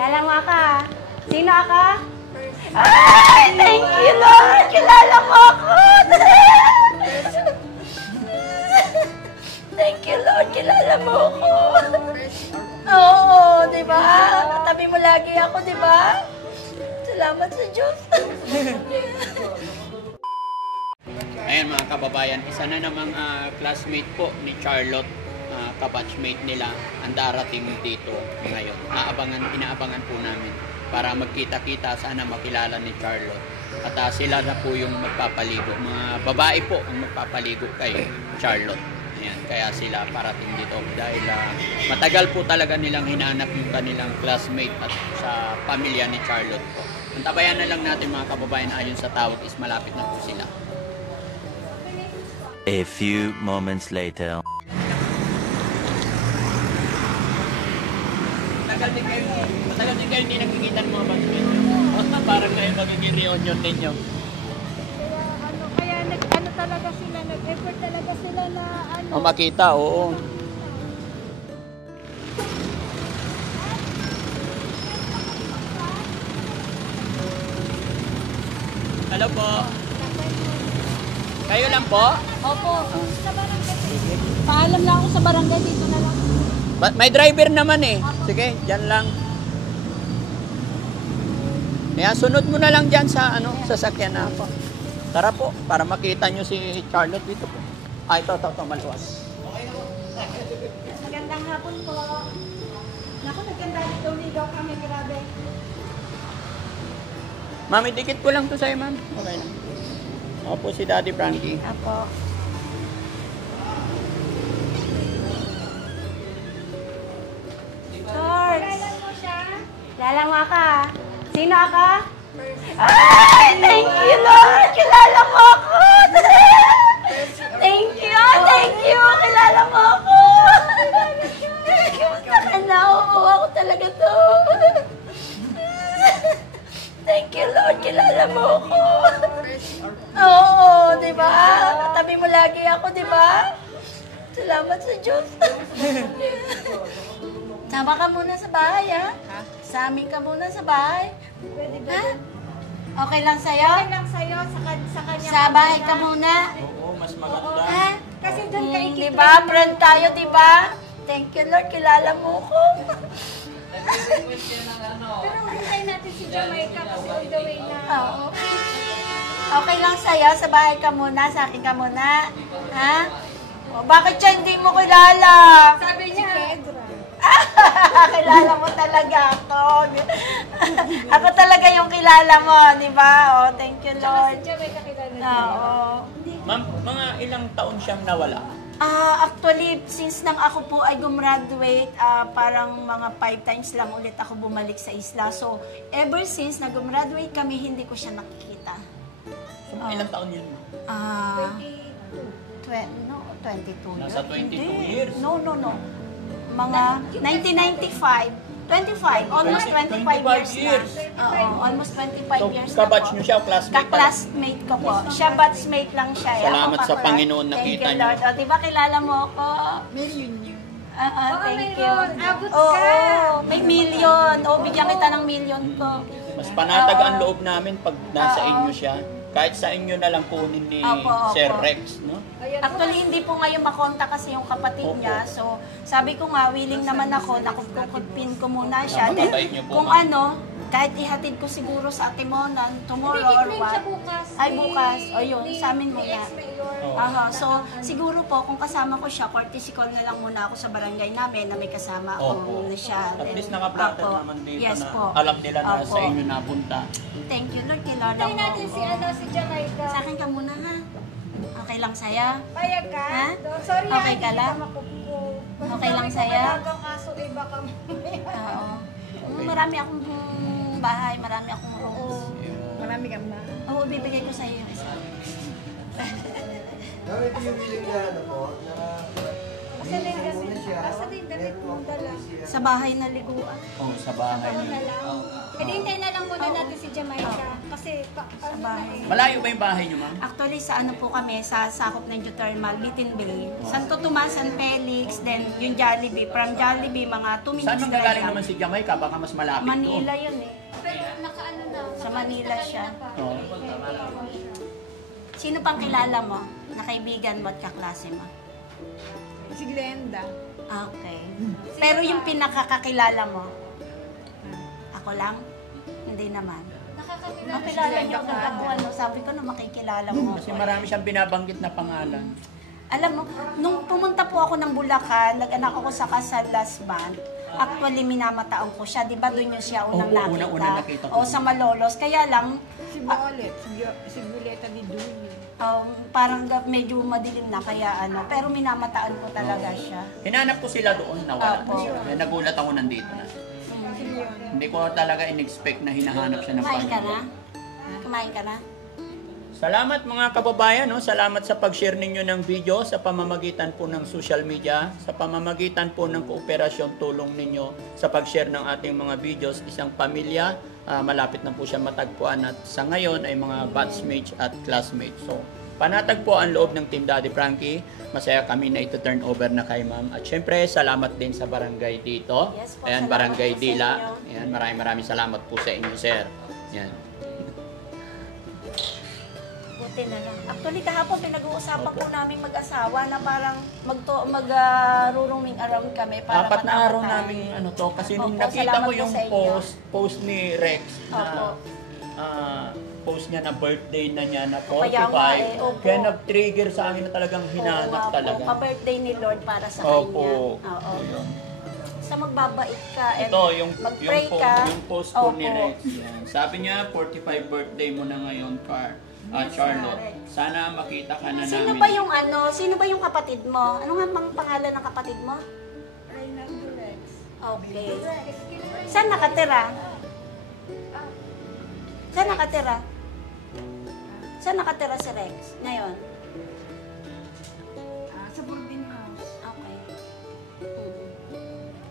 Kilala mo ako. Sino ako? Ay, thank you, Lord! Kilala mo ako! Thank you, Lord! Kilala mo ako! Oo, di ba? Katabi mo lagi ako, di ba? Salamat sa Diyos! Ayan mga kababayan, isa na namang classmate po ni Charlotte, kabatchmate nila, ang darating dito ngayon. Inaabangan po namin para magkita-kita, sana makilala ni Charlotte. At sila na po yung magpapaligo. Mga babae po ang magpapaligo kay Charlotte. Ayan, kaya sila parating dito dahil matagal po talaga nilang hinanap yung kanilang classmate at sa pamilya ni Charlotte po. Antabayan na lang natin mga kababayan, ayon sa tawag is malapit na po sila. A few moments later. Matagal din kayo hindi nakikita ng mga batchmate nyo. Parang kayo magiging reunion ninyo. Kaya talaga sila, nag-effort talaga sila na Makita, oo. Hello po. Kayo lang po? Opo. Sa barangay. Paalam lang ako sa barangay, dito na lang. May driver naman eh. Sige, dyan lang. Kaya sunod mo na lang dyan sa sasakyan na po. Tara po, para makita nyo si Charlotte dito po. Ito, maluwas. Magandang hapon po. Naku, nagkanda dito, ligaw kami, grabe. Mami, dikit ko lang to sa'yo, ma'am. Okay lang. Ako po si Daddy Frankie. Apo. Kilala mo siya? Kilala mo ako. Sino ako? Ay, thank you, Lord! Kilala mo ako! Thank you! Thank you! Kilala mo ako! Kamusta ka na? Oo, ako talaga to. Thank you, Lord! Kilala mo ako! Oo, di ba? Katabi mo lagi ako, di ba? Salamat sa Diyos. Sama ka muna sa bahay, ha? Sa amin ka muna sa bahay. Ha? Okay lang sa'yo? Okay lang sa'yo, sa kanya. Sa bahay ka muna? Oo, mas maganda. Ha? Kasi doon ka ikikita. Diba? Friend tayo, diba? Thank you, Lord. Kilala mo ko. Pero hintayin natin si Jamaica kasi on the way na. Oo. Okay lang sa'yo? Sa bahay ka muna? Sa akin ka muna? Ha? O, bakit siya hindi mo kilala? Sabi niya, Pedro. Kilala mo talaga ako. Ako talaga yung kilala mo, di ba? Oh, thank you, Tsaka Lord. si Jamaica kilala niya. Oo. Ma'am, mga ilang taon siyang nawala? Actually, since nang ako po ay gumraduate, parang mga 5 times lang ulit ako bumalik sa isla. So, ever since na gumraduate kami, hindi ko siya nakikita. So, ilang taon yun? 22 years. Nasa 22 Hindi. years? No. Mga 1995. 25. Almost 25 years na. Oo, almost 25 So, years na kabatch po. niyo siya o classmate? Ka-classmate ko po. Siya batchmate lang siya. Salamat Ako sa pa-class. Panginoon, nakita Thank you, niyo. Lord. O, diba kilala mo ako? Million. Thank you. Mayroon. Abot Oo, ka. may million. O, bigyan kita ng million ko. Mas panatag ang loob namin pag nasa inyo siya. Kahit sa inyo na lang kunin ni Opo. Sir Rex, no? Actually, hindi po ngayon makontak kasi yung kapatid niya. So, sabi ko nga, willing naman ako, nakukupin ko muna siya. Then, Mabait niyo po, kung ma'am. ano, kahit ihatid ko siguro sa Ate Monan, tomorrow or I-claim what. siya bukas. Ay, bukas. O yun, sa amin muna. Oo. Aha, so siguro po kung kasama ko siya, courtesy call na lang muna ako sa barangay namin na may kasama Opo. akong siya. At Then, least naka-platter opo. naman dito Yes na po. alam nila na Opo. sa inyo napunta. Thank you, Lord. Kilala Hintayin mo natin si, ako. si Jamaica. Sa akin ka muna, ha? Okay lang saya? Payag ka? Ha? Sorry, Okay ka hindi lang? kita makupo. Okay lang sa'yo? Malagang aso, iba ka Oo. Marami akong bahay, marami akong rooms. Marami kang ba? Oo, bibigay ko sa iyo yung isa. Dami ito yung willing na ano po, na Asa na yung damit? Asa na yung damit mo dala? Sa bahay na liguan. Oh, sa bahay. Ano na lang? Oo. Pwede hintayin na lang muna natin si Jamaica. Kasi, Sa bahay. Malayo ba yung bahay niyo, ma'am? Actually, sa ano po kami, sa sakop ng Geothermal, Bitin Bay. Santo Tomas, San Felix, then yung Jollibee. From Jollibee, mga 2 minutes Saan manggagaling naman si Jamaica? Baka mas malapit Manila doon. yun eh. pero nakaano na. Sa Manila siya. Oo. Sino pang kilala mo na kaibigan mo at kaklase mo? Si Glenda. Okay. Pero yung pinakakakilala mo? Ako lang? Hindi naman. Nakilala niyo ako, ano, sabi ko na makikilala mo. Kasi marami siyang binabanggit na pangalan. Alam mo, nung pumunta po ako ng Bulacan, nag-anak ako sa kasal last month. Actually, minamataon ko siya. Di ba doon yun siya unang Oo, nakita? unang-unang nakita ko. O, sa Malolos. Kaya lang, Si Violet. Si Violeta ni Duni. parang medyo madilim na. Kaya ano, pero minamataan ko talaga siya. Hinanap ko sila doon, nawala. Opo. Kaya nagulat ako nandito na. Hindi ko talaga in-expect na hinahanap siya ng Kumain ka pamilya. na? Kumain ka na? Salamat mga kababayan, no? Salamat sa pag-share ninyo ng video sa pamamagitan po ng social media, sa pamamagitan po ng kooperasyon tulong ninyo sa pag-share ng ating mga videos. Isang pamilya, malapit na po siya matagpuan at sa ngayon ay mga batchmates at classmates. So, panatag po ang loob ng Team Daddy Frankie. Masaya kami na ito turn over na kay ma'am. At syempre, salamat din sa barangay dito. Yes po, Ayan, salamat Barangay po sa Dila. inyo. Ayan, maraming salamat po sa inyo, sir. Ayan. Buti na lang. Actually, kahapon pinag-uusapan po namin mag-asawa na parang mag-roaming around kami para 4 na araw matapatan. namin ano to kasi nung Opo, nakita salamat mo po yung sa inyo. post ni Rex Opo. na post niya na birthday na niya na 45 Kaya nga eh, opo. kaya nag-trigger sa akin na talagang hinanap Oo nga po, talaga. pa-birthday ni Lord para sa Opo. kanya. Oo. Ayun. Sa magbabait ka and Ito yung mag-pray ka. yung post ko ni Opo. Rex. Yan. Sabi niya 45 birthday mo na ngayon, Charlotte. Sana makita ka na Sino namin. ba yung ano? Sino ba yung kapatid mo? Ano nga bang pangalan ng kapatid mo? Reynaldo Rex. Okay. Saan nakatira? Saan nakatira? Saan nakatira si Rex ngayon? Sa boarding house. Okay.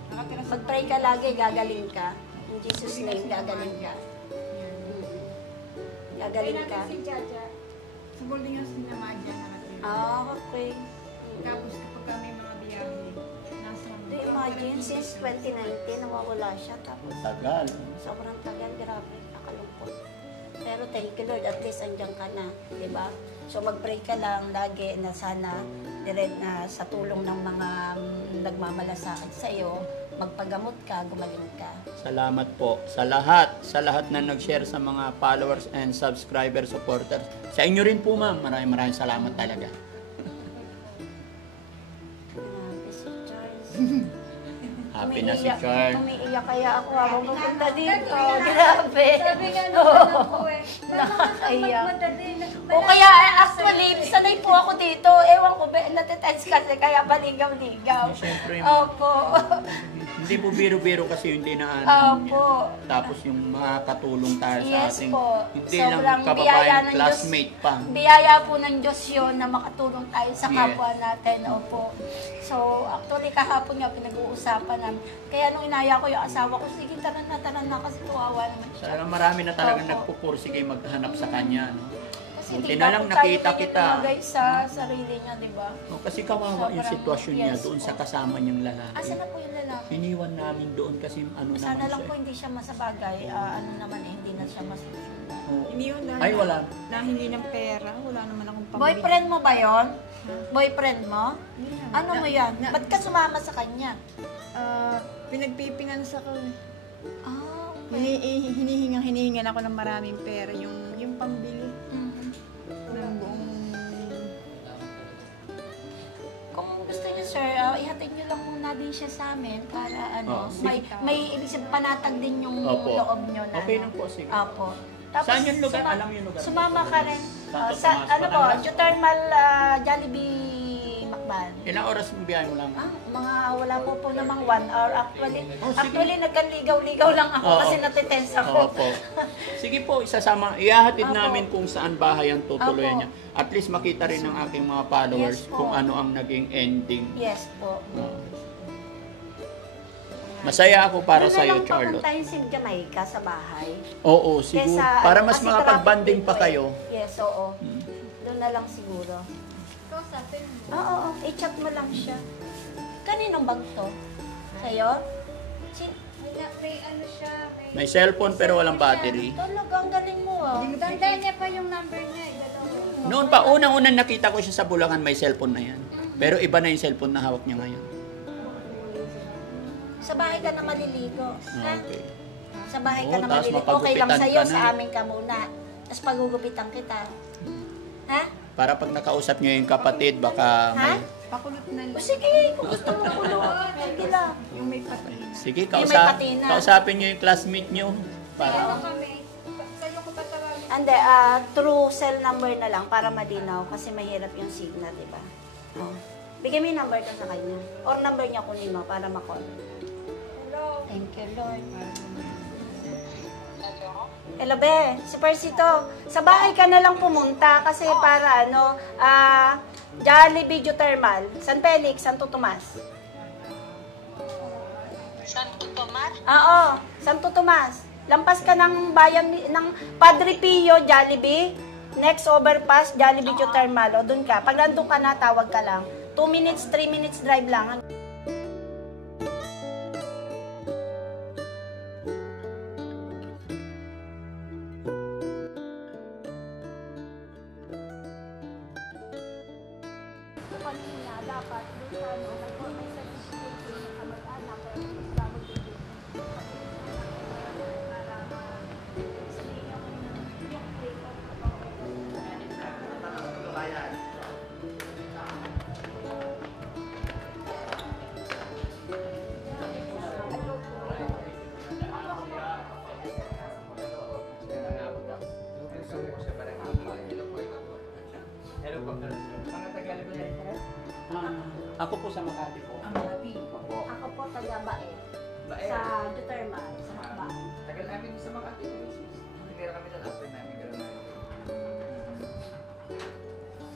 Nakatira sa Mag-pray ka lagi, gagaling ka. In Jesus' name, gagaling ka. Gagaling ka. Si Jaja. Sa boarding house ni Namadja nakatira. Okay. Tapos kapag kami mga biyahe, nasa Do you imagine, since 2019, nawawala siya. Tapos, Tagal. sobrang tagal, grabe, nakalungkot. Pero thank you Lord, at least andyan ka na, di ba? So mag-pray ka lang lagi na sana direct na sa tulong ng mga nagmamalasakit sa iyo, magpagamot ka, gumaling ka. Salamat po sa lahat na nag-share sa mga followers and subscriber supporters. Sa inyo rin po ma'am, maraming salamat talaga. Grabe si Charles. Happy na si Charles. Umiiyak kaya ako habang pupunta dito. Grabe. Sabi nga Oo. nung anak ko eh. Nakakaiyak. Magmadali. O kaya actually, sanay po ako dito. Ewan ko, natitext kasi kaya paligaw-ligaw. Siyempre, Opo. hindi po biro-biro kasi yung dinaanan niya. Opo. Tapos yung mga katulong tayo sa Yes ating, po. hindi Sobrang lang biyaya kababayan, ng classmate pa. Biyaya po ng Diyos yun na makatulong tayo sa Yes. kapwa natin. Opo. So, actually, kahapon nga pinag-uusapan namin. Kaya nung inaya ko yung asawa ko, sige, tara na kasi kawawa naman siya. Talagang marami na talagang Opo. nagpupursige maghanap sa kanya. No? Kasi Buti di na ba lang kung tayo nakita din kita. tumagay sa sarili niya, di ba? No, kasi kawawa yung Sobrang- sitwasyon niya yes doon po. sa kasama niyang lalaki. Asa na po yung lalaki? Iniwan namin doon kasi ano Sana naman lang siya. po hindi siya masabagay. Ano naman eh, hindi na siya masusundan. Oo. Iniyon na. Ay, wala. Na hindi ng pera. Wala naman akong pambili. Boyfriend mo ba yon? Boyfriend mo? Yeah. Ano mo yan? Ba't ka sumama sa kanya? Pinagpipinansa ko. Ah, okay. Hinihingan ako ng maraming pera. Yung pambili Mhm. ng buong... Kung gusto niyo sir, ihatid niyo lang muna din siya sa amin para Oh, sige. may ibig sabihin panatag din yung Opo. loob niyo na. Okay lang po, sige. Opo. Saan yung lugar? Alam yung lugar? Sumama ka rin. Santo Sa Tomas, ano po, Batangas? Geothermal Jollibee Macban. Ilang oras yung biyahe mo lang? Mga wala po namang 1 hour. Actually, Oh, sige. actually nagkanligaw-ligaw lang ako Oo. kasi natitense ako. Opo. Sige po, isasama. Ihahatid Opo. namin kung saan bahay ang tutuluyan Opo. niya. At least makita rin ng aking mga followers Yes po. kung ano ang naging ending. Yes po. Oo. Masaya ako para Doon sa na iyo, lang Charlotte. papuntahin si Jamaica sa bahay. Oo, siguro. Kesa, Para ano, mas kasi makapag-banding traffic pa dito kayo. Yes, oo. Doon na lang siguro. Ikaw sa atin mo. Oo, i-chat mo lang siya. Kaninong bag to? Sa'yo? May ano siya. May cellphone pero walang battery. Talaga, ang galing mo ah. Tandaan niya pa yung number niya. Dalawa. Noon pa, unang-unang nakita ko siya sa Bulacan, may cellphone na yan. Pero iba na yung cellphone na hawak niya ngayon. Sa bahay ka na maliligo. Ha? Okay. Sa bahay ka Oo, na tapos maliligo. Okay lang mapagupitan sa'yo, ka na. sa amin ka muna. Tapos pagugupitan kita. Ha? Para pag nakausap niyo yung kapatid, baka Ha? may... Pakulot na O sige, kung gusto mo ulo. Sige lang. yung may pati. Sige, May patina. kausapin niyo yung classmate niyo. Ano Para... kami? Sa'yo ko tatawagin. Ande, true cell number na lang para malinaw kasi mahirap yung signal, di ba? Oh. Bigyan mo yung number ko sa kanya. Or number niya kunin mo para ma-call. Hello. Thank you, Lord. Hello, Be. Si Persito. Sa bahay ka na lang pumunta kasi para ano, Jollibee Geothermal, San Felix, Santo Tomas. Santo Tomas? Oo, Santo Tomas. Lampas ka ng bayan ng Padre Pio, Jollibee. Next overpass, Jollibee Geothermal. O, dun ka. Pag nandun ka na, tawag ka lang. 2 minutes, 3 minutes drive lang. Kanina, dapat doon sa ano, may certificate yung kamag-anak, pero tawag dito. Ako po sa Makati po. Opo. Ako po taga Bae. Sa Geothermal, sa Hakbang. Tagal namin sa Makati. Nagkira kami sa after namin.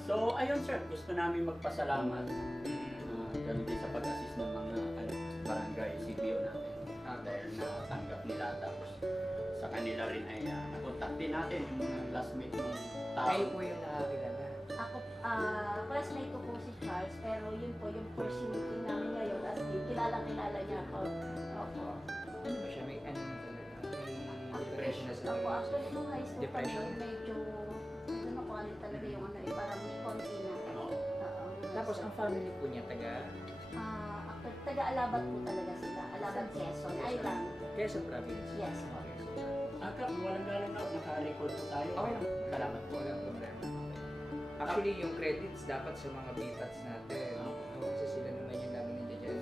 So, ayun sir, gusto namin magpasalamat ganun din sa pag-assist ng mga barangay CBO natin. Dahil natanggap nila tapos sa kanila rin ay nakontak din natin yung mga classmate ng tao. Kayo po yung nakakilala. Ako, classmate ko po si Charles, pero yun po yung first meeting namin ngayon as in, kilala niya ako. Opo. Ano ba siya? May ano na talaga? May depression na sa Opo, actually nung high school Depression. kami, medyo, ano ko ano talaga yung ano, parang may konti na. Oo. Oo. Tapos ang family po niya taga taga-Alabat po talaga sila. Alabat Quezon Island. Quezon Province. Yes po. Kap, walang galang na, naka-record po tayo. Okay lang. Salamat po. Walang problema. Actually, yung credits dapat sa mga BTATs natin. Kasi sila naman yung lagi nandiyan dyan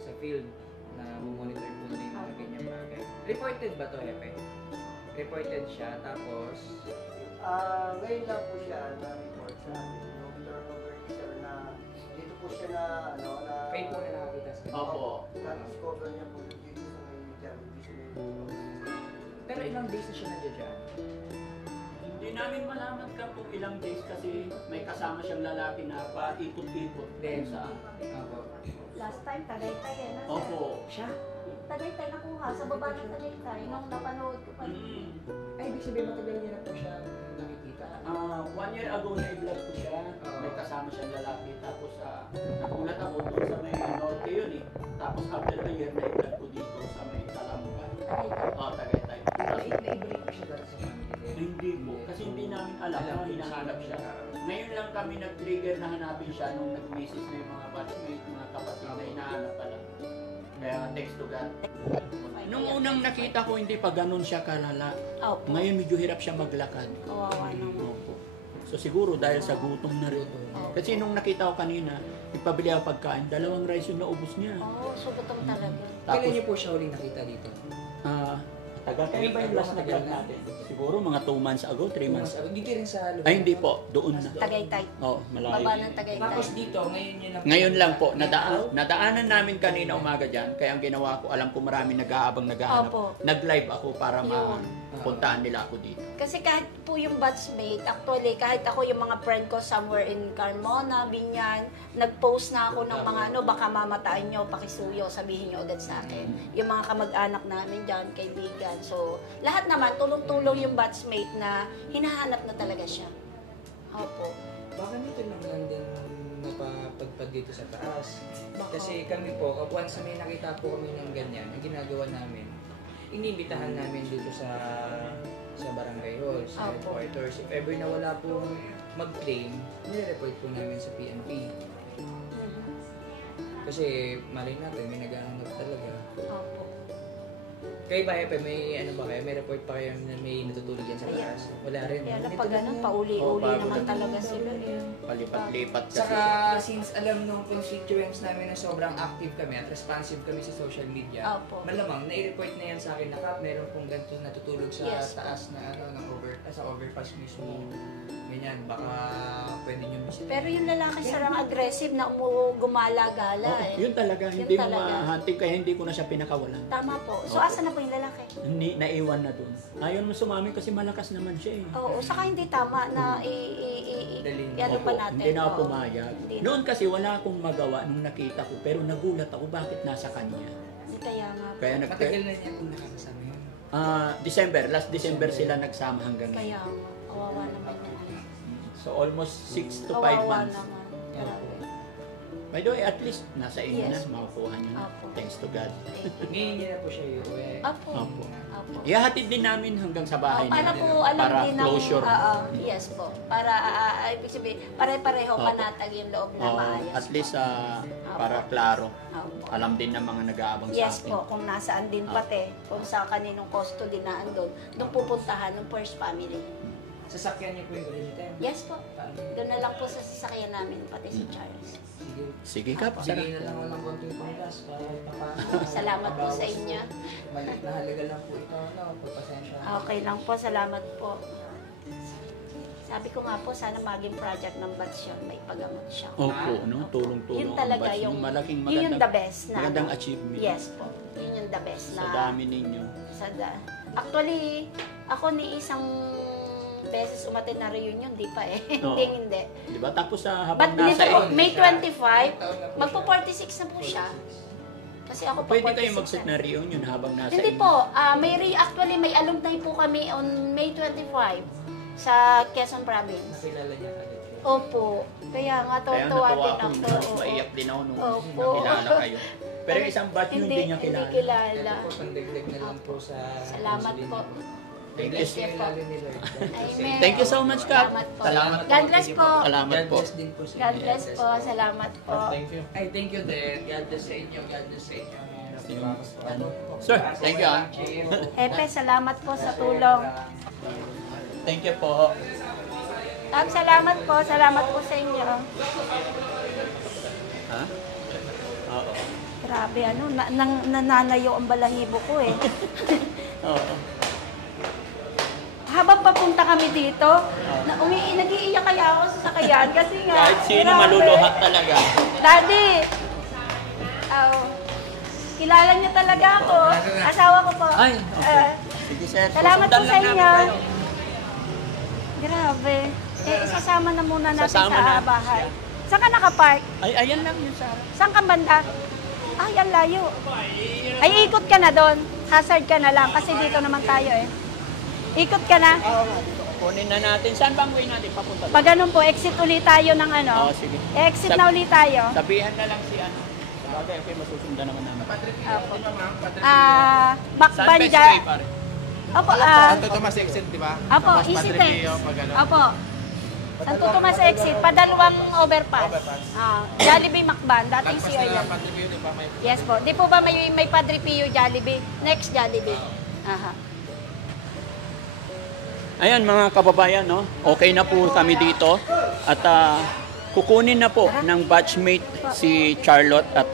sa field na monitor po na yung mga ganyan bagay. Reported ba to, Hepe? Reported siya, tapos Ngayon lang po siya na-report sa amin. Yung turnover sir na dito po siya na ano na kayo po na nakakita sa kanila. Opo. na-discover niya po dito sa may Jollibee sa may Pero ilang days na siya nandiyan dyan? Hindi namin malaman ka kung ilang days kasi may kasama siyang lalaki na paikot-ikot Then, sa... Opo. Last time, Tagaytay eh. Na, sir. Opo. Siya? Tagaytay nakuha, sa baba ng Tagaytay, nung napanood ko pa. Mm. Ay, ibig sabihin matagal niya na po siya nakikita. 1 year ago na i-vlog ko siya. May kasama siyang lalaki. Tapos nagulat ako doon sa may norte yun eh. Tapos after a year na i-vlog ko dito sa may Talamban. Tagaytay. Tapos, Naibalik ko siya dati sa family din. hindi po. Kasi hindi namin alam na hinahanap siya. Ngayon lang kami nag-trigger na hanapin siya nung nag-message na yung mga batchmate, mga kapatid na hinahanap pala. Kaya text to God. Nung unang nakita ko, hindi pa ganun siya kalala. Opo. Ngayon medyo hirap siya maglakad. Kawawa naman. Opo. So siguro dahil sa gutom na rin. Kasi nung nakita ko kanina, ipabili ako pagkain, 2 rice yung naubos niya. Oo, so gutom talaga. Kailan niyo po siya uling nakita dito? Tagal. Kaya ba yung last na vlog natin? Siguro mga 2 months ago, 3 months ago. Dito rin sa Lubero. Ay, hindi po. Doon na. Tagaytay. Oo, malayo. Baba ng Tagaytay. Tapos dito, Ngayon lang po, nadaanan namin kanina umaga dyan. Kaya ang ginawa ko, alam ko marami nag-aabang naghahanap. Opo. Nag-live ako para Yun. mapuntahan nila ako dito. Kasi kahit po yung batchmate, actually, kahit ako yung mga friend ko somewhere in Carmona, Binyan, nag-post na ako ng mga baka mamataan nyo, pakisuyo, sabihin nyo agad sa akin. Yung mga kamag-anak namin dyan, kaibigan. So, lahat naman, tulong-tulong yung batchmate na hinahanap na talaga siya. Opo. Baka nito lang din napapadpad dito sa taas. Baka. Kasi kami po, once na may nakita po kami ng ganyan, ang ginagawa namin, iniimbitahan namin dito sa barangay hall, sa Opo. headquarters. If ever na wala pong mag-claim, nire-report po namin sa PNP. Kasi malay natin, may naghahanap talaga. Opo. Kayo ba, Epe, may ano ba kayo? May report pa kayo na may natutulog yan sa taas? Wala rin. Kaya na Ganito pag lang ganun, yan. pauli-uli bago naman lang. talaga sila. Palipat-lipat kasi. Saka since alam nung constituents namin na sobrang active kami at responsive kami sa social media, Opo. malamang nai-report na yan sa akin na Kap, meron pong ganito natutulog sa Yes. taas na sa overpass mismo. Ganyan, baka pwede nyo mismo. Pero yung lalaki sarang aggressive na gumala-gala Oo, eh. yun talaga. Yun Hindi mo talaga. mahanting kaya hindi ko na siya pinakawalan. Tama po. So, Opo. asa na po yung lalaki? Hindi, naiwan na dun. Ayaw mo sumami kasi malakas naman siya eh. Oo, saka hindi tama na ano pa Opo, natin. hindi na ako Oo. pumayag. Hindi na. Noon kasi wala akong magawa nung nakita ko, pero nagulat ako bakit nasa kanya. Kaya nga po. Kaya Matagal na niya kung nakakasama yun. last December sila nagsama hanggang Kaya ngayon. nga. Kawawa naman yan. So almost 6 to 5 Kawawa months. naman. Grabe. By the way, at least nasa inyo Yes. na, makukuha nyo na. Opo. Thanks to God. Ngayon niya na po siya yun. Apo. Opo. Apo. Ihahatid din namin hanggang sa bahay Para nila. po alam Para din ng closure. yes po. Para ibig sabihin, pare-pareho Opo. panatag yung loob na Oo, maayos. at least para klaro. Opo. Alam din ng mga nag-aabang sa Yes atin. po, kung nasaan din pati, kung sa kaninong custody na andun, doon pupuntahan ng first family. Sasakyan niyo po yung ulitin. Yes po, doon na lang po sa sasakyan namin, pati si Charles. Sige. Sige ka, Bigay na lang ng konting panggas para Salamat po sa inyo. Maliit na halaga lang po ito. Pagpasensya. Okay lang po, salamat po. Sabi ko nga po, sana maging project ng batch yun, may pagamot siya. Opo, no? Tulong-tulong. Yun ang talaga batch. yung, malaking yun yung the best na. magandang ano. achievement. Yes po, yun yung the best na. Sa dami ninyo. Actually, ako ni isang beses umatin na reunion, di pa eh. Oo. Hindi. Di ba? Tapos habang But nasa nito, inyo, May 25, taon na po magpo-46 na po siya. Kasi ako pa pwede kayo 46 mag-set na. na reunion habang nasa Hindi inyo. po, actually may alumni po kami on May 25 sa Quezon Province. Nakilala niya agad. Opo. Kaya nga, Kaya tuwa natuwa din ako. ako. Mas Oo. maiyak din ako nung Opo. nakilala kayo. Pero yung isang batch nyo hindi niya kilala. Hindi kilala. Ito po, pandagdag na lang po sa... Salamat po. Thank you. Bless you lalo ni Lord. Amen. Thank you so much, Kap. Salamat po. Salamat God bless po. Salamat God po. bless din po sa God inyo. bless po. Salamat po. Thank you. Ay, thank you din. God bless sa inyo. God bless sa inyo. Sir, thank you. Hepe, salamat po sa tulong. Thank you po. Tab, salamat po. Salamat po sa inyo. Ha? Oo. Grabe, nananayo ang balahibo ko eh. Oo. Habang papunta kami dito, nag-iiyak kaya ako sa sakayan kasi nga, Kahit sino grabe. maluluhat talaga. Daddy! Kilala niyo talaga ako. Asawa ko po. Ay, okay. Sige, sir. Salamat po Susundan sa lang inyo. namin kayo. Grabe. Isasama na muna natin Sasama sa na. bahay. Saan ka nakapark? Ay, ayan lang yun, Sarah. Saan ka banda? Ay, ang layo. Ay, ikot ka na doon. Hazard ka na lang kasi dito naman tayo eh. Ikot ka na. Kunin na natin. Saan bang way natin papunta? Pag ganun po, exit ulit tayo ng ano. Oo, sige. Exit na ulit tayo. Sabihan na lang si ano. Sabagay, okay, masusundan naman namin. Opo. Saan Bakban best dyan. way, pare? Opo, Santo Tomas exit, di ba? Opo, Tapos easy Padre text. Pio, pag ano. Opo. Santo Tomas exit, padalawang overpass. Jollibee Macban, dating Lagpas CR na yan. Padre Pio, di ba? May Yes po. Di po ba may Padre Pio Jollibee? Next Jollibee. Aha. Ayan mga kababayan, no? Okay na po kami dito. At kukunin na po ng batchmate si Charlotte at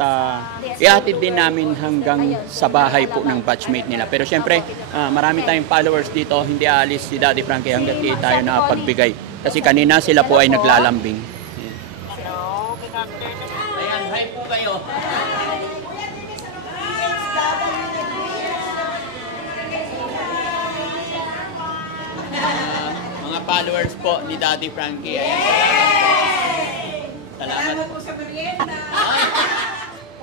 ihatid din namin hanggang sa bahay po ng batchmate nila. Pero syempre, marami tayong followers dito, hindi aalis si Daddy Frankie hanggat di tayo nakapagbigay. Kasi kanina sila po ay naglalambing. Hello, good afternoon. Ayan, hi po kayo. Mga followers po ni Daddy Frankie. Ayan, salamat po. sa merienda.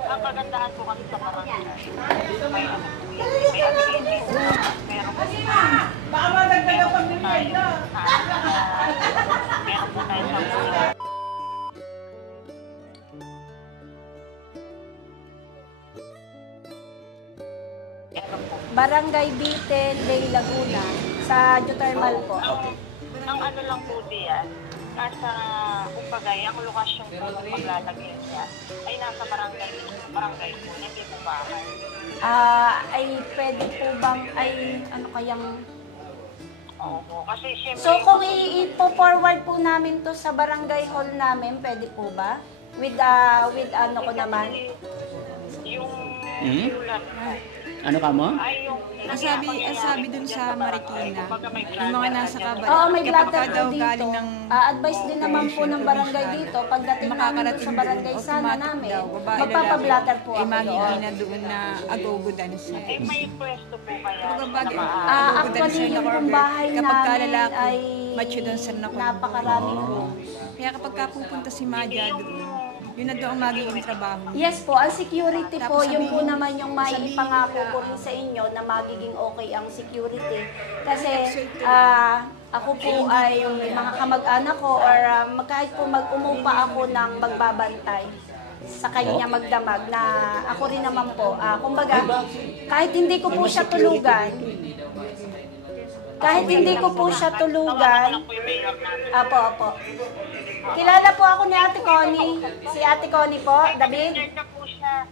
Ang kagandahan po kami sa barangay. May activities na meron po Baka madagdagan pang merienda. meron po tayo sa Barangay Bitin, Bay Laguna, sa Geothermal po. Ang ano lang po diyan, nasa, kumbaga, ang lokasyon po ng paglalagay niya ay nasa barangay po, hindi po bahay. Ay pwede po bang, ay ano kayang... Oo, kasi syempre... So kung i-forward po namin to sa barangay hall namin, pwede po ba? With ano ko naman? Yung Hmm? ulan po, Ano ka mo? ay yung... Sabi dun sa Marikina, yung mga nasa kabay. Oo, may blatter kapag po daw dito. galing ng Advice din naman po ng barangay dito, pagdating namin doon sa barangay sana namin, magpapablatter po ako magiging doon. na doon na agogo dansa. Eh, may pwesto po kaya. Actually, yung pong bahay kapag namin lalaki, ay macho doon sa nakon. napakarami po. Kaya kapag pupunta si Madja doon, yun na doon ang magiging trabaho. Yes po, ang security po, Tapos yung po sabihin- naman yung maipangako ko rin sa inyo na magiging okay ang security. Kasi ako po ay yung mga kamag-anak ko or kahit po umupa ako ng magbabantay sa kanya magdamag na ako rin naman po. Kumbaga, kahit hindi ko po siya tulugan, Apo. Kilala po ako ni Ate Connie. Si Ate Connie po, David. Na po siya.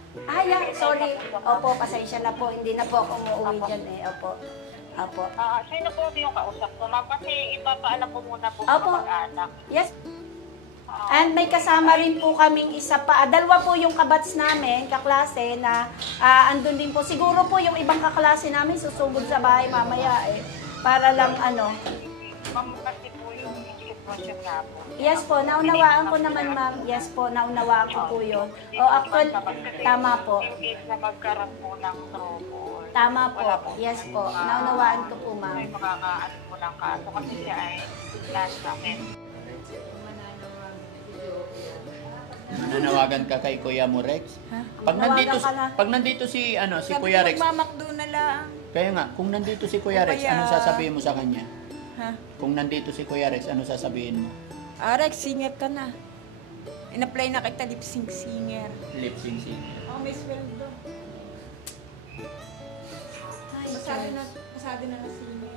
Sorry. Opo, pasensya na po. Hindi na po ako umuwi dyan eh. Opo. Sino po yung kausap ko, ma'am? Kasi ipapaalam po muna po sa Opo. mag-anak. Yes. And may kasama rin po kaming isa pa. Dalawa po yung kabats namin, kaklase, na andun din po. Siguro po yung ibang kaklase namin susugod sa bahay mamaya eh. Para lang ano. Ma'am, kasi po yung sitwasyon nga po. Yes po, naunawaan ko naman ma'am. Yes po, naunawaan ko po yun. Actually, tama po. Imbis na magkaroon po ng trouble. Tama po. Yes po, naunawaan ko po ma'am. Ay, makakaano po ng kaso kasi siya ay last namin. Nanawagan ka kay Kuya mo, Rex? Ha? Pag nandito si Kuya Rex, magmamakdo na lang. kaya nga, kung nandito si Kuya Rex, Kaya- anong sasabihin mo sa kanya? Ha? Kung nandito si Kuya Rex, ano sasabihin mo? Rex, singer ka na. In-apply na kita lip sync singer. Lip sync singer. Ako may sweldo. Masabi na na singer.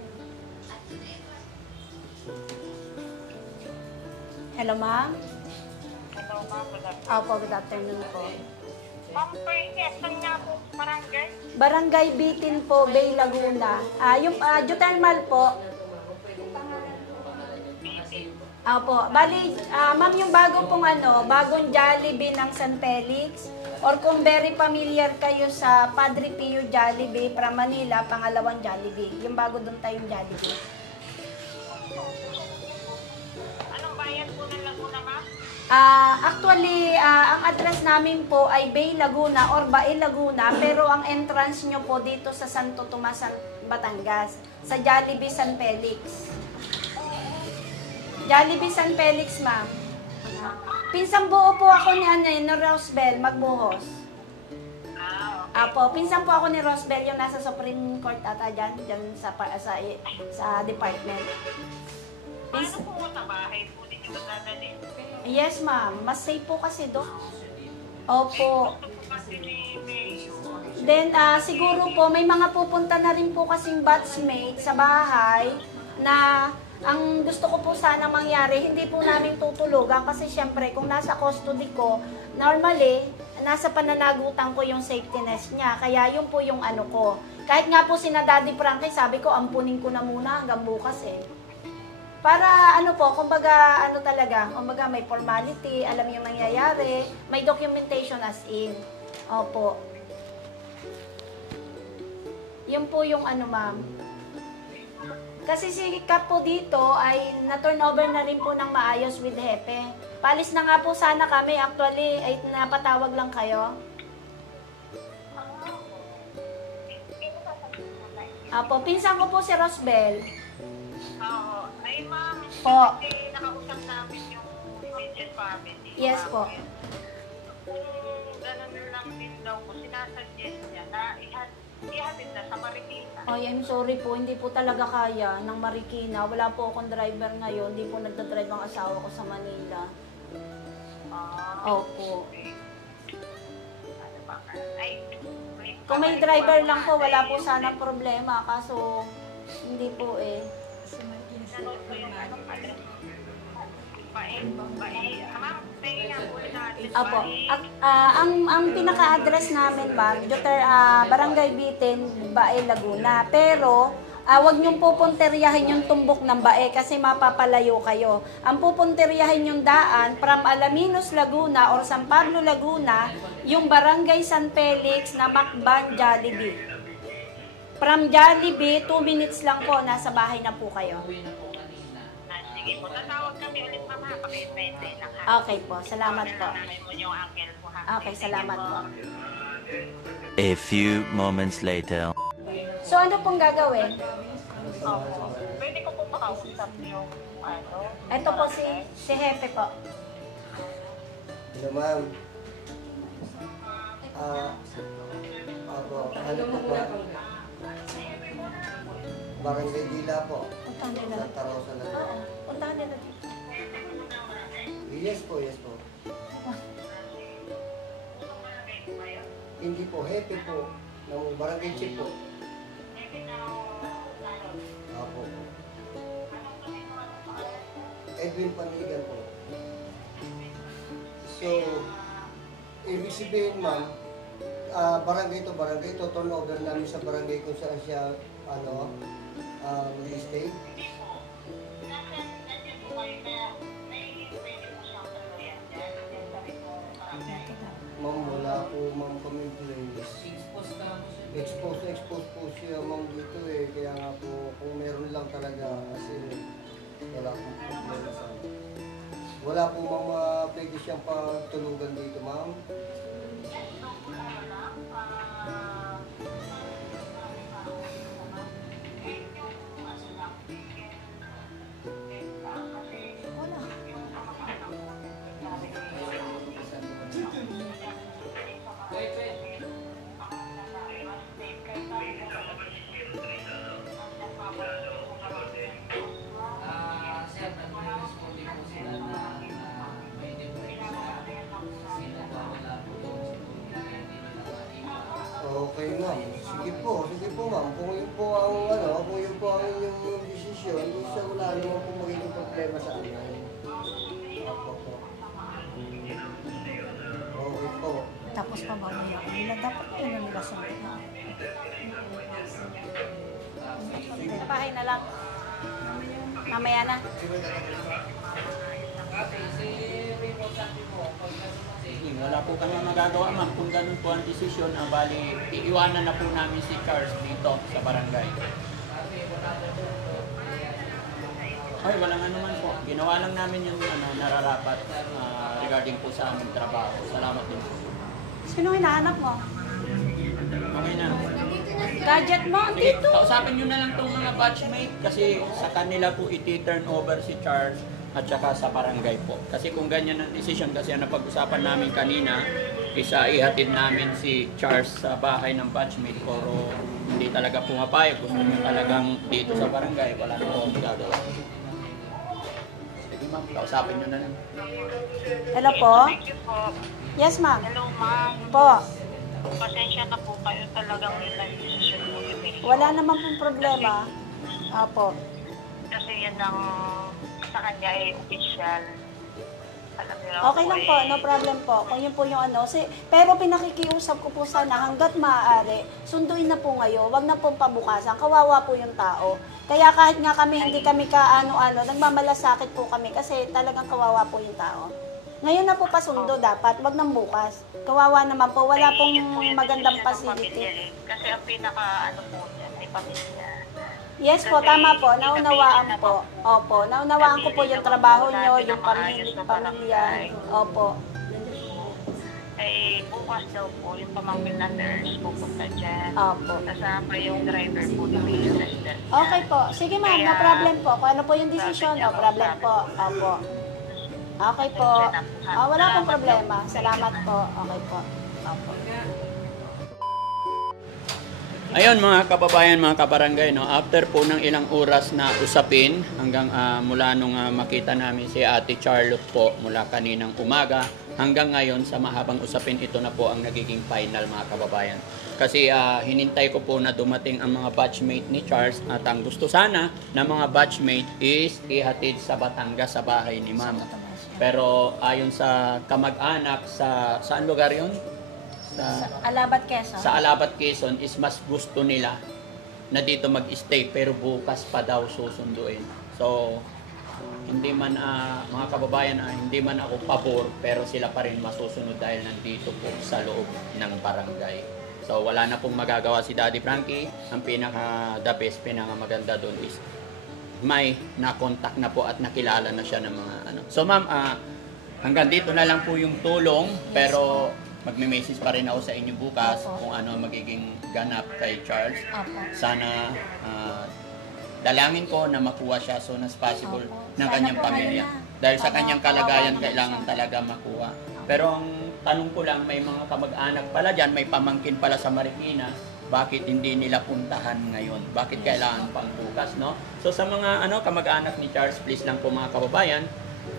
Hello ma'am? Hello, ma'am. Good afternoon. Opo, good afternoon po. Ma'am, Perkes, saan nga po barangay? Barangay Bitin po, Bay Laguna. Yung Geothermal po. Opo, bali, ma'am, yung bagong Jollibee ng San Felix, or kung very familiar kayo sa Padre Pio Jollibee from Manila, pangalawang Jollibee. Yung bago doon tayong Jollibee. Anong bayan po ng Laguna, ma'am? Actually, ang address namin po ay Bay Laguna or Bae Laguna, pero ang entrance nyo po dito sa Santo Tomas, Batangas, sa Jollibee San Felix. Jollibee San Felix, ma'am. Pinsang buo po ako ni Rosbel Magbuhos. Apo, pinsan po ako ni Rosbel, yung nasa Supreme Court ata dyan sa department. Paano po sa bahay po ninyo madadalhin? Yes, ma'am. Mas safe po kasi doon. Opo. Gusto po kasi ni Mayo. Then, siguro po, may mga pupunta na rin po kasing batchmate sa bahay na ang gusto ko po sana mangyari, hindi po namin tutulugan kasi syempre, kung nasa custody ko, normally, nasa pananagutan ko yung safety net niya. Kaya yun po yung ano ko. Kahit nga po sina Daddy Frankie, sabi ko, ampunin ko na muna hanggang bukas eh. Para ano po, kumbaga ano talaga, kumbaga may formality, alam yung nangyayari, may documentation as in. Opo. Yun po yung ano, ma'am. Kasi si Kap po dito ay na-turnover na rin po ng maayos with Hepe. Palis na nga po sana kami, actually, ay napatawag lang kayo. Apo, pinsan ko po si Rosbel. Oo. Ay, ma'am. Po. Kasi nakausap namin yung immediate family. Yes po. Kung ganun lang din daw po, sinasuggest niya na ihatid na sa Marikina. Ay, I'm sorry po, hindi po talaga kaya ng Marikina. Wala po akong driver ngayon, hindi po nagdadrive ang asawa ko sa Manila. Opo. Ano ba ka? Ay, Kung may driver lang po, wala po sana problema. Kaso, hindi po eh. nanood ko yung anong address. Ma'am, tingin nga po natin. Apo, ang pinaka-address namin, ma'am, Barangay Bitin, Bae, Laguna. Pero, wag niyong pupunteryahin yung tumbok ng Bae kasi mapapalayo kayo. Ang pupunteryahin yung daan from Alaminos, Laguna or San Pablo, Laguna, yung Barangay San Felix na Macban, Jollibee. From Jollibee, 2 minutes lang po, nasa bahay na po kayo. Sige po, tatawag kami ulit ma'am ha. Pakipwede lang ha. Okay po, salamat po. Namin mo yung uncle po ha. Okay, salamat po. A few moments later. So, ano pong gagawin? Opo. Pwede ko po makausap yung ano. Ito po si Hepe po. Hello, ma'am. Ako, ano po ba? Barangay Dila po. Puntahan nila. Santa Rosa na po. Oo, puntahan nila dito. Yes po, yes po. Hindi po, happy po. Ng barangay chief po. Apo. Edwin Panigan po. So, ibig sabihin ma'am, barangay to, turnover namin sa barangay kung saan siya, mag-stay. Ma'am, wala po ma'am kami place. Expose po siya ma'am dito eh. Kaya nga po, kung meron lang talaga kasi wala pong problema sa amin. Wala po ma'am pwede siyang patulugan dito ma'am. Okay ma'am. Sige po ma'am. Kung yun po ang inyong desisyon, isa wala naman po magiging problema sa amin. Opo po. Okay po. Tapos pa mamaya nila. Dapat yun ang nila sabi. Sa bahay na lang. Mamaya na. Wala po kami magagawa ma'am kung ganun po ang desisyon. Bali, iiwanan na po namin si Charles dito sa barangay. Ay, walang ano man po. Ginawa lang namin yung nararapat regarding po sa aming trabaho. Salamat din po. Sino hinahanap mo? Okay na. Gadget mo? Sige, Dito. kausapin nyo na lang itong mga batchmate kasi sa kanila po iti-turn over si Charles at saka sa barangay po. Kasi kung ganyan ang decision, kasi ang napag-usapan namin kanina, isa ihatid namin si Charles sa bahay ng batchmate pero hindi talaga pumapayag. Gusto nyo talagang dito sa barangay, wala na po gagawa. Sige ma'am, kausapin nyo na lang. Hello po? Thank you po. Yes, ma'am. Hello ma'am. Po. Pasensya na po kayo talagang nila yung decision mo. Wala naman pong problema. Apo. Kasi yan ang sa kanya ay official. alam niyo lang Okay lang po, no problem po. Kung yun po yung ano. Pero pinakikiusap ko po sana hanggat maaari, sunduin na po ngayon. Wag na pong pabukasan. Kawawa po yung tao. Kaya kahit nga kami, hindi kami ka-ano-ano, nagmamalasakit po kami kasi talagang kawawa po yung tao. Ngayon na po pasundo dapat, wag nang bukas. Kawawa naman po, wala pong Yun po yung magandang desisyon ng pamilya facility. eh. Kasi ang pinaka ano po yan, ay pamilya. Yes po, Kasi tama po, hindi naunawaan sabihin po. Opo, naunawaan ko po yung trabaho nyo, yung pamilya. Opo. Ay bukas daw po, yung pamangkin na nurse pupunta dyan. Opo. Kasama yung driver po ng resident. Okay po. Sige ma'am, no problem po. Kung ano po yung desisyon, no problem po. Opo. Okay po. Wala pong problema. Salamat po. Okay po. Opo. Ayun mga kababayan, mga kabarangay, no, after po ng ilang oras na usapin hanggang mula nung makita namin si Ate Charlotte po mula kaninang umaga hanggang ngayon sa mahabang usapin, ito na po ang nagiging final mga kababayan. Kasi hinintay ko po na dumating ang mga batchmate ni Charles at ang gusto sana ng mga batchmate is ihatid sa Batangas sa bahay ni Ma'am. Pero ayon sa kamag-anak sa saan lugar 'yon? Sa Alabat Quezon. Sa Alabat Quezon is mas gusto nila na dito mag-stay pero bukas pa daw susunduin. So hindi man mga kababayan hindi man ako pabor pero sila pa rin masusunod dahil nandito po sa loob ng barangay. So wala na pong magagawa si Daddy Frankie. Ang pinaka the best, pinaka maganda doon is may na-contact na po at nakilala na siya ng mga ano. So ma'am, hanggang dito na lang po yung tulong pero magme-message pa rin ako sa inyo bukas kung ano magiging ganap kay Charles. Sana dalangin ko na makuha siya as soon as possible ng kanyang pamilya. Dahil sa kanyang kalagayan, kailangan talaga makuha. Pero ang tanong ko lang, may mga kamag-anak pala dyan, may pamangkin pala sa Marikina, bakit hindi nila puntahan ngayon? Bakit kailangan pang bukas, no? So sa mga kamag-anak ni Charles, please lang po mga kababayan,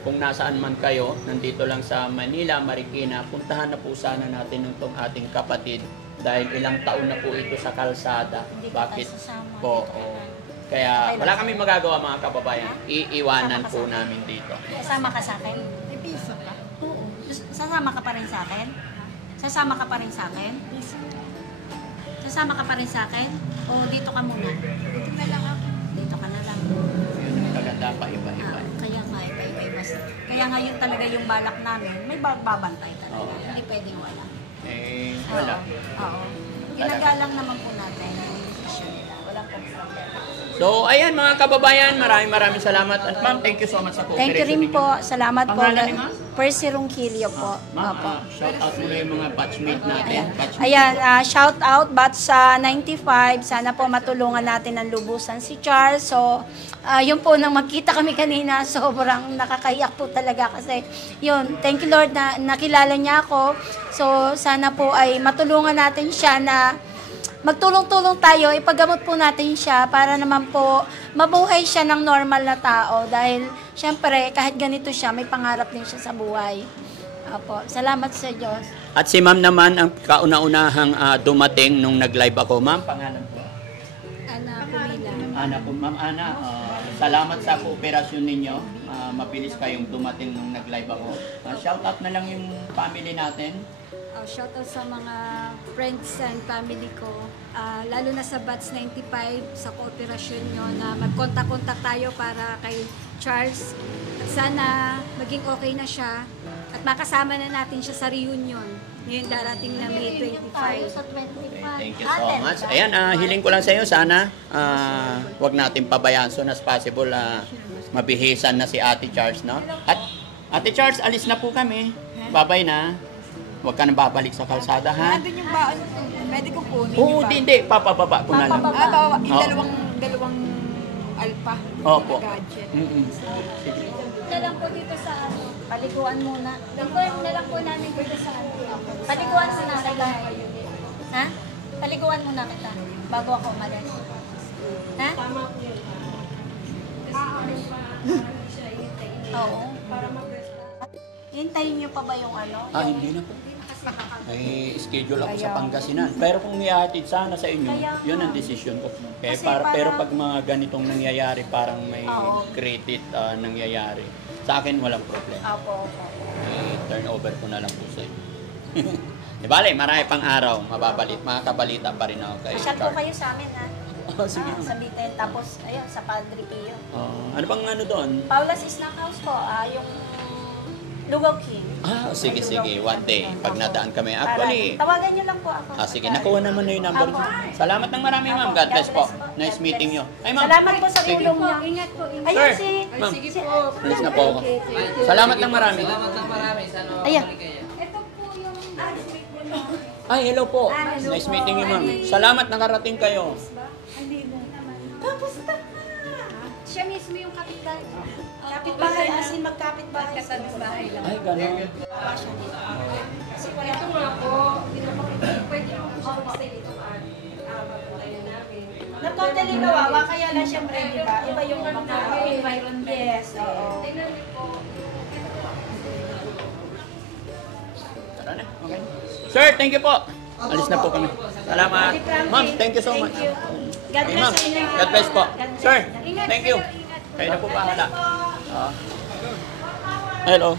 kung nasaan man kayo, nandito lang sa Manila, Marikina, puntahan na po sana natin itong ating kapatid dahil ilang taon na po ito sa kalsada. Bakit po? Kaya wala kami magagawa mga kababayan. Iiwanan po namin dito. Sasama ka sa akin? Oo. Sasama ka pa rin sa akin? Sasama ka pa rin sa akin? Sasama ka pa rin sa akin? O dito ka muna? Dito na lang ako. Dito ka na lang. Yun ang maganda pa iba-iba. Kaya nga, iba-iba. Kaya ngayon talaga yung balak namin, may babantay talaga. Hindi pwedeng wala. Wala. Oo. Ginagalang naman po natin yung decision nila. Walang problema. So, ayan mga kababayan, maraming salamat. At ma'am, thank you so much sa cooperation. Thank you rin po. Salamat po. Pangalan ni ma'am? Percy Ronquillo po. Ma'am, shout out muna yung mga batchmate natin. Ayan, shout out batch sa 95. Sana po matulungan natin ng lubusan si Charles. So, yun po, nang magkita kami kanina, sobrang nakakahiyak po talaga kasi yun, thank you Lord na nakilala niya ako. So, sana po ay matulungan natin siya na magtulong-tulong tayo, ipagamot po natin siya para naman po mabuhay siya ng normal na tao dahil syempre kahit ganito siya, may pangarap din siya sa buhay. Opo, salamat sa Diyos. At si ma'am naman ang kauna-unahang dumating nung nag-live ako. Ma'am, pangalan po? Ana Pumila. Ana po, ma'am Ana. Salamat sa kooperasyon ninyo. Mabilis kayong dumating nung nag-live ako. Shout out na lang yung family natin. Shoutout sa mga friends and family ko, lalo na sa Batch 95, sa kooperasyon nyo na mag-contact tayo para kay Charles. At sana maging okay na siya at makasama na natin siya sa reunion ngayon darating na May 25. Thank you so much. Ayan, hiling ko lang sa iyo, sana wag natin pabayaan soon as possible mabihisan na si Ate Charles, no? At Ate Charles, alis na po kami. Bye-bye na. Huwag ka nang babalik sa kalsada, ha? Nandun yung baon, pwede ko kunin Oo, hindi. Papababa ko na lang. Yung dalawang alpa Opo. na gadget. Sige. Na lang po dito sa Paliguan muna. na lang po namin dito sa Paliguan muna kita. Ha? Paliguan muna kita bago ako umalis. Ha? Oo. Hintayin niyo pa ba yung ano? Hindi na po. Hindi na kasi May schedule ako sa Pangasinan. Pero kung ihatid sana sa inyo, yun ang decision ko. Kasi Pero parang- pag mga ganitong nangyayari, parang may Oo. credit nangyayari. Sa akin, walang problema. Opo. I-turn over ko na lang po sa inyo. Di bale, marami pang araw, makakabalita pa rin ako kay Masyal po Char. kayo sa amin, ha? Oh, sige. Sa Biten. Tapos, ayun, sa Padre Pio. Ano pang ano doon? Paula's Snack House po, yung Lugaw King. Sige. One day, pag nadaan kami. Actually, Tawagan niyo lang po ako. sige, nakuha naman na yung number Apo. niyo. Salamat ng marami, ma'am. God bless po. Nice God meeting bless. you. Ay, ma'am. Salamat po sa Sige. tulong niyo. Ingat po, ingat. Ayun Sir, si... ma'am. Sige po. Alis na po ako. Salamat ng marami. Salamat ng marami. Sana Ayan. mabalik kayo. Ito po yung classmate mo na. Ay, hello po. Hello Nice po. meeting you, ma'am. Salamat nakarating kayo. Hindi na naman. Kamusta? Siya mismo yung kapitbahay. Kapit-bahay, as in magkapit-bahay. Bahay lang. Ay, gano'n. Kasi wala Ito nga po, pwede mo po siya mag-stay dito at tayo namin. na totally kawawa, kaya lang siyempre, di ba? Iba yung mga environment. Yes, oo. Tingnan niyo po. Tara na. Okay. Sir, thank you po. Alis na po kami. Salamat. Ma'am, thank you so much. Thank you. God Hey, bless ma'am. sa inyo. God bless po. God bless. Sir, Ingat thank you. kayo, ingat. Kayo na po bahala. Hello.